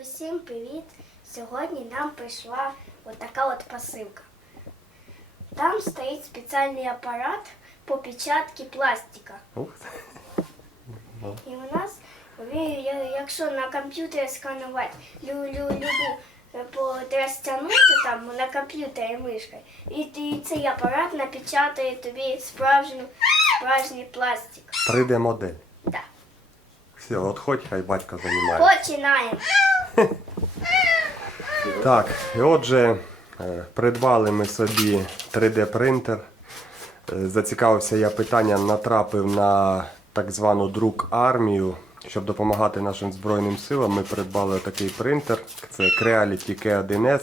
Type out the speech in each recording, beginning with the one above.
Усім привіт! Сьогодні нам прийшла отака от посилка. Там стоїть спеціальний апарат по печатці пластика. І у нас, якщо на комп'ютері сканувати лю, лю, любу е, по розтягнути там на комп'ютері мишкою, і, цей апарат напечатає тобі справжню, справжній пластик. 3D модель. Так. Все, от хоч хай батько займає. Починаємо. Так, і отже, е, придбали ми собі 3D принтер. Е, Зацікавився я питанням, натрапив на так звану друк армію. Щоб допомагати нашим Збройним силам, ми придбали такий принтер. Це Creality K1S.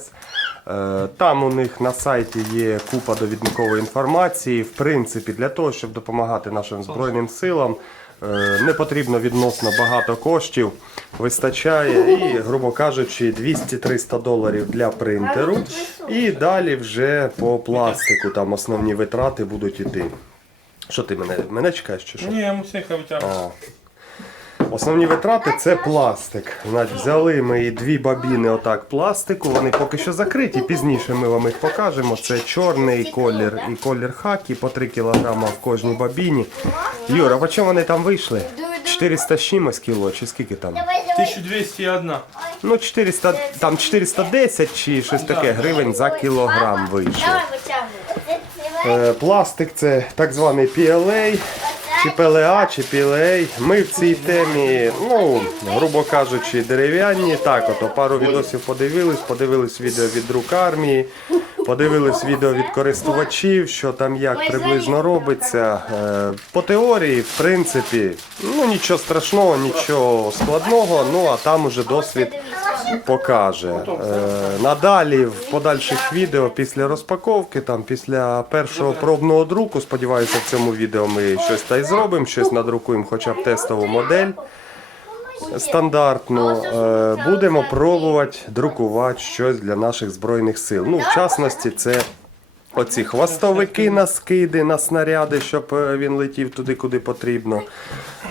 Е, Там у них на сайті є купа довідникової інформації. В принципі, для того, щоб допомагати нашим Збройним силам, не потрібно відносно багато коштів. Вистачає і, грубо кажучи, 200-300 доларів для принтеру. І далі вже по пластику там основні витрати будуть йти. Що ти мене, мене чекаєш чи що? Ні, мусиха витягнути. Основні витрати це пластик. Значить, взяли ми дві бабіни отак пластику. Вони поки що закриті. Пізніше ми вам їх покажемо. Це чорний колір і колір хакі по 3 кг в кожній бабіні. Юра, по чому вони там вийшли? 400 з чимось кіло, чи скільки там? 1201. Ну, 400, там 410 чи щось таке гривень за кілограм вийшло. Е, Пластик це так званий PLA, чи PLA, чи PLA. Ми в цій темі, ну, грубо кажучи, дерев'яні. Так, ото пару відосів подивились, подивились відео від рук армії, подивились відео від користувачів, що там як приблизно робиться. Е, По теорії, в принципі, ну нічого страшного, нічого складного, ну а там уже досвід покаже. Е, надалі в подальших відео після розпаковки, там після першого пробного друку, сподіваюся, в цьому відео ми щось та й зробимо, щось надрукуємо, хоча б тестову модель стандартну. Е, будемо пробувати друкувати щось для наших збройних сил. Ну, в частності, це. Оці хвостовики на скиди, на снаряди, щоб е, він летів туди, куди потрібно.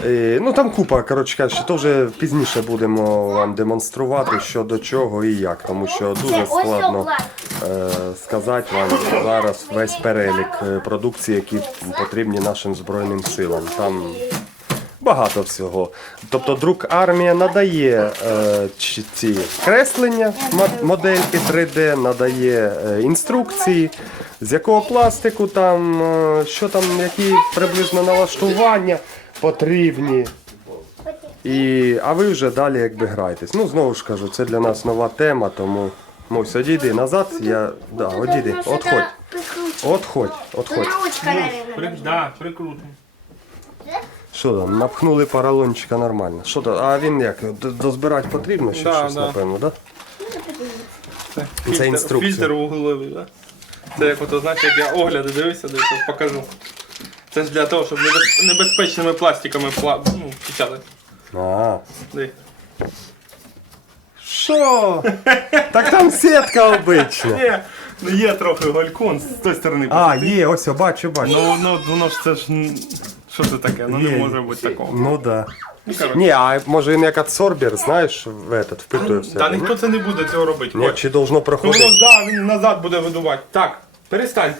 Е, Ну там купа, коротше кажучи, то вже пізніше будемо вам демонструвати, що до чого і як, тому що дуже складно е, сказати вам зараз весь перелік е, продукції, які потрібні нашим Збройним силам. Там багато всього. Тобто друк армія надає е, ці креслення, модельки 3D, надає е, інструкції, з якого пластику там, е, що там, які приблизно налаштування потрібні. І, а ви вже далі якби граєтесь. Ну, знову ж кажу, це для нас нова тема, тому Мусь, одійди назад, я. Да, одійди, отходь. Отходь, отходь. Ручка, Да, прикрутимо. Що там, напхнули поролончика нормально. Що там, а він як? Дозбирати потрібно ще Да, щось, да. напевно, так? Це, Це інструкція. Фільтр вуглевий, да? Це як ото, знаєш, як я огляди дивився, десь от покажу. Це ж для того, щоб небез- небезпечними пластиками пла... ну, печатати. А. Диви. Що? Так там сітка обична. Ні, ну є трохи галькон з тої сторони. А, є, ось, я бачу, бачу. Ну, ну, воно ж це ж... м, Що це таке? Ну Є. не може бути такого. Ну да. Ну, коротше. Ні, а може він як адсорбер, знаєш, в этот, впитує все. Та ніхто це не буде цього робити. Ні, Ось. чи должно Ну, проходити? воно да, він назад буде видувати. Так, перестань.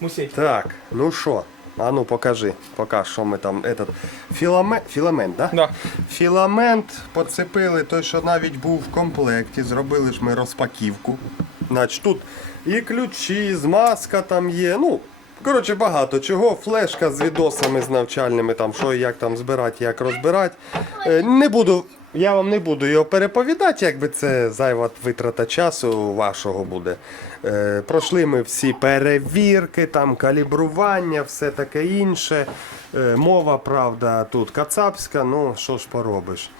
Мусій. Так, ну що? А ну покажи, поки що ми там этот філамент, філамент, да? Да. Філамент поцепили, той, що навіть був в комплекті. Зробили ж ми розпаківку. Значить, тут і ключі, і змазка там є. Ну, коротше, багато чого. Флешка з відосами з навчальними, там, що і як там збирати, як розбирати. Е, Не буду. Я вам не буду його переповідати, якби це зайва витрата часу вашого буде. Е, пройшли ми всі перевірки, там калібрування, все таке інше. Е, мова, правда, тут кацапська, ну що ж поробиш.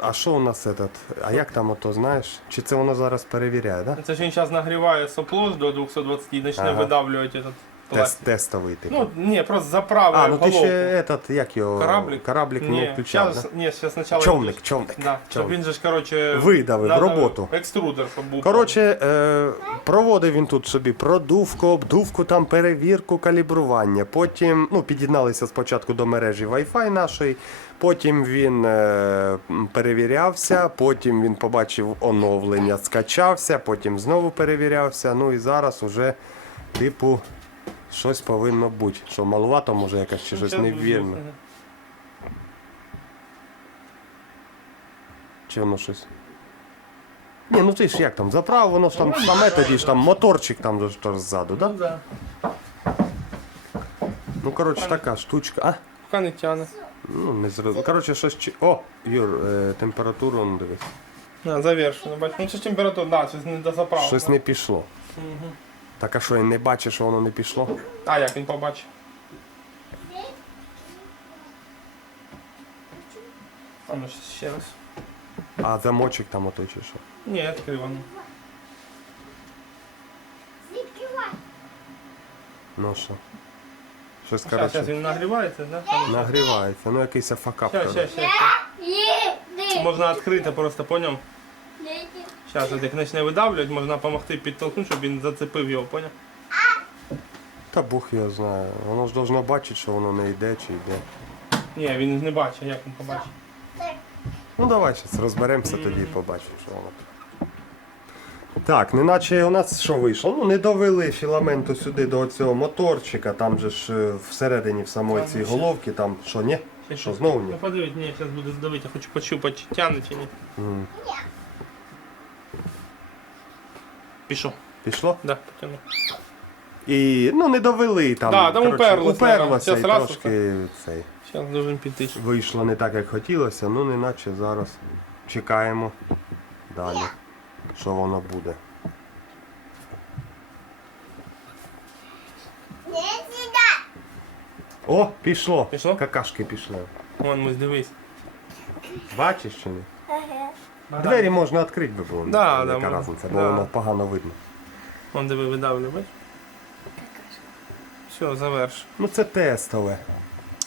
А що у нас этот? А як там ото, знаєш? Чи це воно зараз перевіряє, да? Це ж він зараз нагріває сопло до 220 і почне Ага. видавлювати этот Тест, тестовий типу. Ну, ні, просто заправив а, ну ти головку. ще этот, як його, Кораблик? кораблик не включав, да? ні, зараз спочатку... Човник, човник, Да, щоб човник. він же ж, коротше... Видавив надо роботу. Екструдер, щоб був. Коротше, е, проводив він тут собі продувку, обдувку, там перевірку, калібрування. Потім ну, під'єдналися спочатку до мережі Wi-Fi нашої. Потім він е, перевірявся, потім він побачив оновлення, скачався, потім знову перевірявся. Ну і зараз уже, типу, щось повинно бути. Що малувато, може якась чи щось невірно. Чи воно щось. Ні, ну ти ж як там, заправ, воно ж там саме тоді ж там моторчик там же ж то ззаду, да? Ну, да. Ну, коротше, така штучка. А? Поки не тягне. Ну, не зрозуміло. Коротше, щось чи. О, Юр, е, температуру ну дивись. На, завершено. Бач, ну це ж температура, да, щось не дозаправлено. Щось не пішло. Так а що, він не бачиш, що воно не пішло? А як він побачив? А ну ще раз. А замочок там отой чи що? Ні, відкрив Ну що? Щось, Зараз, зараз коротше, він нагрівається, да? Там- нагрівається. Ну якийсь факап. Щас, коротше. щас, щас. Можна відкрити просто по ньому. Зараз як почне видавлювати, можна допомогти підтолкнути, щоб він зацепив його, поняв? Та Бог його знає. Воно ж должно бачити, що воно не йде чи йде. Ні, він не бачить, як він побачить. Ну давай зараз розберемося тоді і побачимо, що воно. Так, неначе у нас що вийшло? Ну не довели філаменту сюди до цього моторчика, там же ж е, всередині в самої Там ще- головки, там що, ні? Що, знову ні? Ну подивись, ні, зараз буду здавити, я хочу пощупати, чи тягне чи ні. М. Пішов. Пішло? Да, потягнув. І ну не довели там. Да, там коротше, уперлося, уперлося і Щас раз трошки цей. Зараз должен піти. Вийшло не так, як хотілося, ну неначе зараз чекаємо далі, що воно буде. Не. О, пішло! Пішло? Какашки пішли. Вон, мось, дивись. Бачиш чи ні? Двері можна відкрити би було. Да, яка да, можна. разниця, бо Да. воно погано видно. Вон диви, видавлю, бачиш? Все, заверш. Ну це тестове.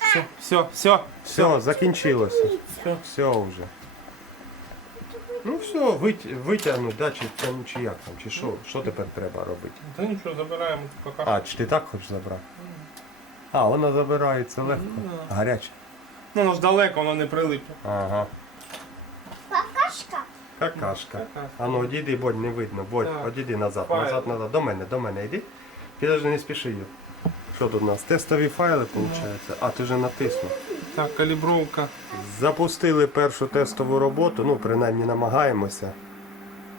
Все, все, все. Все, закінчилося. Все. Все вже. Ну все, вит- витягнуть, да, чи, там, чи як там, чи що, що тепер треба робити? Та нічого, забираємо поки. А, чи ти так хочеш забрати? А, воно забирається легко. Гаряче. Ну, воно ж далеко, воно не прилипне. Ага. Какашка. А ну одійди, бодь, не видно. Бодь, Так. одійди назад, Файл. назад, назад. До мене, до мене йди. Підожди, не спіши. Юр. Що тут у нас? Тестові файли, виходить? А, ти вже натиснув. Так, калібровка. Запустили першу тестову роботу, ну принаймні намагаємося.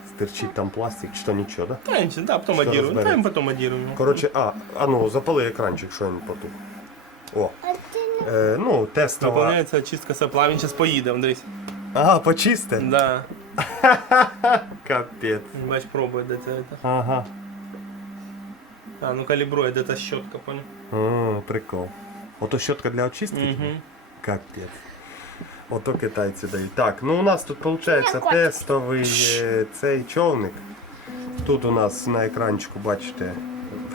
Стирчить там пластик, чи то нічого, да? Та нічого, да, потім Що адіруємо. Та розбереться? ми потім адіруємо. Коротше, а, а ну запали екранчик, що він потух. О. Е, ну, тестова. Виповняється чистка сопла, він зараз поїде, дивись. Ага, почисте? Да. Капець. Бач, пробує, де це. Ага. А, ну калібрує, де та щотка, понял? О, прикол. Ото щотка для очистки? Угу. Капець. Ото китайці дають. Так, ну у нас тут виходить тестовий е, цей човник. Тут у нас на екранчику, бачите,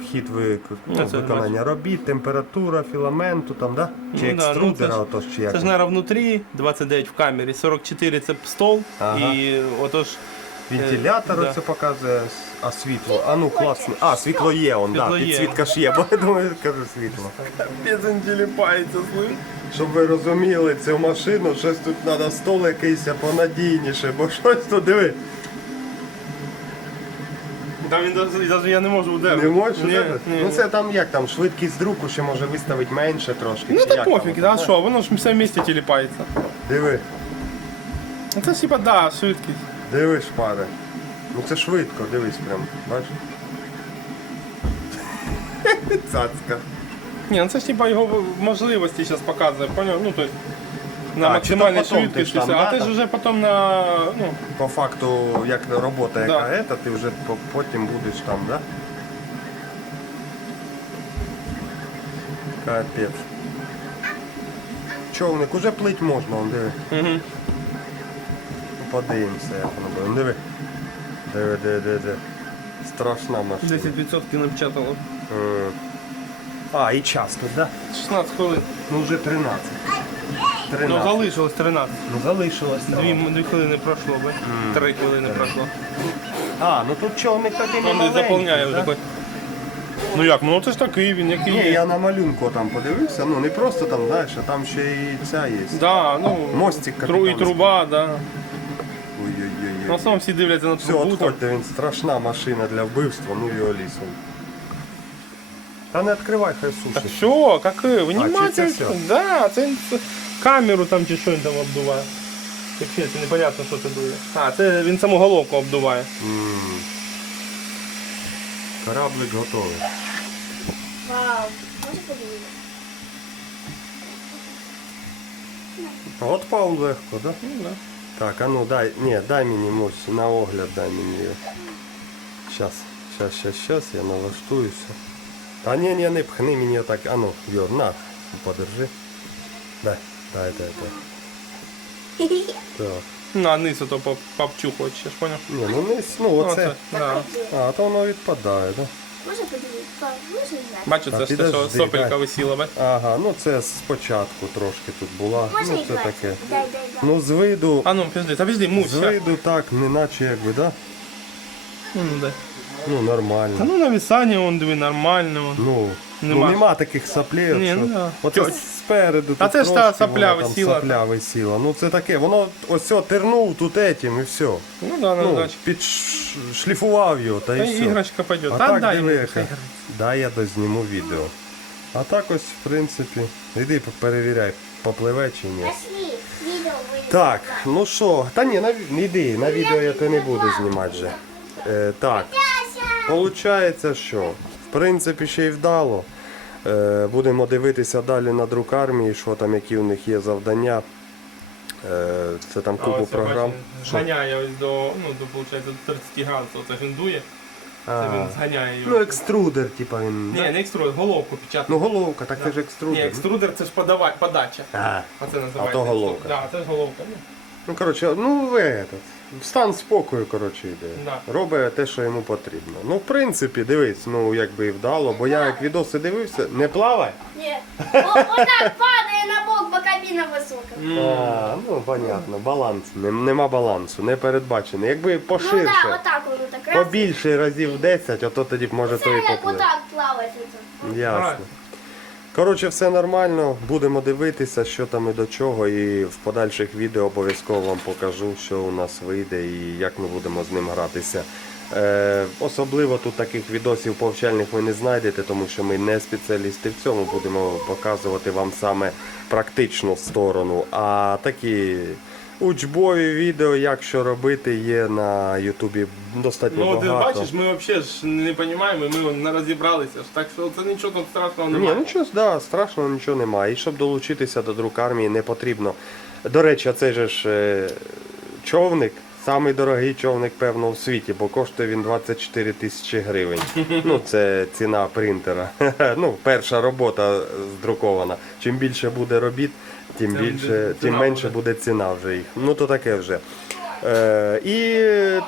вхід ви, ну, Ну, це виконання робіт, температура філаменту, там, да? Чи Ну, да, ну, екструдера, це ж- отож, чи як. Це ж, наверное, внутрі, 29 в камері, 44 це стол, Ага. і отож Вентилятор Е, да. оце показує, а світло. А ну класно. А, світло є, он, да, Світло є. підсвітка ж є, бо я думаю, кажу світло. без тіліпається. Щоб ви розуміли цю машину, щось тут треба стол якийсь понадійніше, бо щось тут диви. Там він навіть, я не можу удержати. Не можеш? Ні, удержати? ні. Ну це там як там, швидкість друку ще може виставити менше трошки. Ну чи та як пофіг, там, да, що, воно ж все в місті тіліпається. Диви, Ну це ж типа, да, швидкість. диви шпари. Ну це швидко, дивись прям, бачиш? Цацка. Ні, ну це ж типа його можливості зараз показує, поняв? Ну, то есть, на А, максимальній швидкості, а ти ж вже потім на, ну, По факту, як робота, яка Да. ета, ти вже по- потім будеш там, да? Капець. Човник, уже плить можна, он диви. угу. Ну, Подивимося, як воно буде. Диви. Диви, диви, диви, диви. Страшна машина. 10% напечатало. М. А, і час тут, да? 16 хвилин. Ну вже 13. Ну 13. залишилось 13. Ну залишилось. да. Дві, дві хвилини пройшло би. Три хвилини пройшло. А, ну тут човник такий не Он десь заповняє вже. такий. Ну як, ну це ж такий він, який Ні, є. я на малюнку там подивився, ну не просто там, знаєш, а там ще і ця є. Да, ну, Мостик тру, і капітанський. труба, да. В Ой-ой-ой. основному всі дивляться на Все, трубу. там. отходьте, він страшна машина для вбивства, ну його лісом. Та не відкривай, хай Так сушить. що, какие? Чи це всьо? Да, це це камеру там чи що він там обдуває. Вообще, це непонятно, що це дує. А, це він саму головку обдуває. М. Кораблик готовий. Вау. Може подивитися? От пав легко, да? Ну, да. Так, а ну дай, ні, дай мені мусь, на огляд дай мені її. Щас, щас, щас, щас, я налаштуюся. Та ні, ні, не пхни мені так, а ну, Йор, на, подержи. Дай, дай, дай, дай. Так. На низ ото поп- попчухать, ще ж поняв? Ні, ну не, ну Ну, оце. да. А, то воно відпадає, да? Може подивитися? Бачу, це ж те, що сопелька дай. висіла, бач? Ага, ну це спочатку трошки тут була. Може Ну це таке. Дай, дай, дай. Ну з виду, А ну, підожди, та підожди, з муся. виду так, не наче якби, да? Ну, дай. Ну Та нормально. ну навісання, он диви, нормально. Он. Ну, Нема. ну нема таких соплів. Ні, що... ну. Оце Тьоть. спереду. А це ж та там висіла. Сопля висіла. Ну це таке, воно ось о, тернув тут етім і все. Ну да, Ну, ну, підшліфував його та Та і все. іграшка пойде. А Та так дай хай Дай я дозніму відео. А так ось, в принципі, іди перевіряй, попливе чи ні. Так, ну що, та ні, на, іди, на відео я те не буду знімати вже. Е, так, Получається, що в принципі ще й вдало. Е, будемо дивитися далі на друк армії, що там, які у них є завдання. Е, це там купу програм. Зганяє ось до, ну, до, виходить, до 30 градусів. Це він дує, це А, він зганяє ну, екструдер, типа він. Ні, не екструдер, головку печатає. Ну головка, так це ж Ні, екструдер. екструдер це ж подава... подача. А, Оце називається. А то головка. Да, це ж головка. Ну, ну коротше, ну ви этот, стан спокою, коротше, йде. Да. Робить те, що йому потрібно. Ну, в принципі, дивись, ну якби і вдало, бо я як відоси дивився, не плавай. Ні. Отак падає на бок, бо кабіна висока. А, ну понятно, баланс. Нем- Нема балансу, не передбачений. Якби Ну поширше, так, отак воно так раз. побільше разів 10, ото тоді б може то і як поплив. отак плавати. Ясно. Правильно. Коротше, все нормально. Будемо дивитися, що там і до чого. І в подальших відео обов'язково вам покажу, що у нас вийде і як ми будемо з ним гратися. Е, особливо тут таких відосів повчальних ви не знайдете, тому що ми не спеціалісти в цьому будемо показувати вам саме практичну сторону. А такі учбові відео, як що робити, є на Ютубі достатньо Ну, ти бачиш, ми взагалі ж не розуміємо, ми не розібралися. ж, Так що це нічого тут страшного Ні, немає. нічого да, страшного нічого немає. І щоб долучитися до друк армії не потрібно. До речі, цей же ж е, човник, самий дорогий човник, певно, в світі, бо коштує він 24 тисячі гривень. Ну, це ціна принтера. Ну, перша робота здрукована. Чим більше буде робіт, тим більше, тим менше буде. буде ціна вже їх. Ну то таке вже. Е, і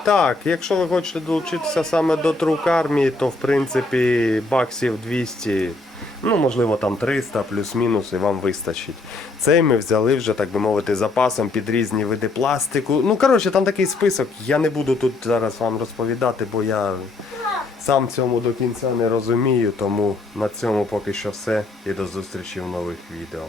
так, якщо ви хочете долучитися саме до трук армії, то в принципі баксів 200, ну можливо там 300 плюс-мінус і вам вистачить. Цей ми взяли вже, так би мовити, запасом під різні види пластику. Ну коротше, там такий список. Я не буду тут зараз вам розповідати, бо я сам цьому до кінця не розумію, тому на цьому поки що все і до зустрічі в нових відео.